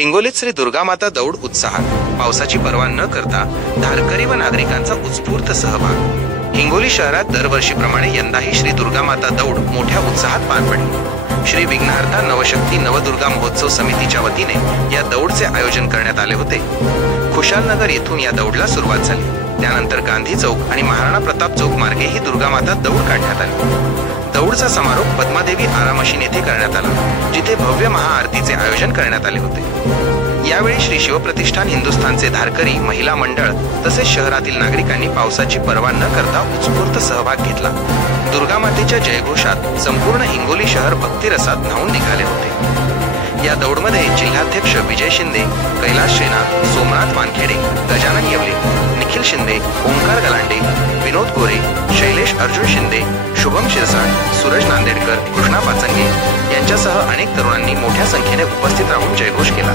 हिंगोलीत श्री दुर्गामाता दौड उत्साहात पावसाची पर्वा न करता धारकरी व नागरिकांचा उत्स्फूर्त सहभाग। हिंगोली शहरात दरवर्षीप्रमाणे यंदाही श्री दुर्गामाता दौड मोठ्या उत्साहात पार पडली। श्री विघ्नहर्ता नवशक्ती नवदुर्गा महोत्सव समितीच्या वतीने या दौडचे आयोजन करण्यात आले होते। खुशालनगर येथून या दौडला सुरुवात झाली। त्यानंतर गांधी चौक आणि महाराणा प्रताप चौक मार्गे ही दुर्गामाता दौड काढण्यात आली। दौडचा समारोप पद्मादेवी आरामशीन येथे करण्यात आला, जिथे भव्य महाआरतीचे आयोजन करण्यात आले होते। यावेळी श्री शिवप्रतिष्ठान हिंदुस्थानचे धारकरी, महिला मंडळ तसेच शहरातील नागरिकांनी पावसाची पर्वा न करता उत्स्फूर्त सहभाग घेतला। दुर्गामातेच्या जयघोषात संपूर्ण हिंगोली शहर भक्तिरसात न्हाऊन निघाले होते। या दौडमध्ये जिल्हाध्यक्ष विजय शिंदे, कैलास श्रीनाथ, सोमनाथ वानखेडे, गजानन येवले, निखिल शिंदे, ओंकार गलांडे, विनोद गोरे, शैलेश अर्जुन शिंदे, शुभम शिरसाट, सूरज नांदेडकर, कृष्णा पाचंगे यांच्यासह अनेक तरुणांनी मोठ्या संख्येने उपस्थित राहून जयघोष केला।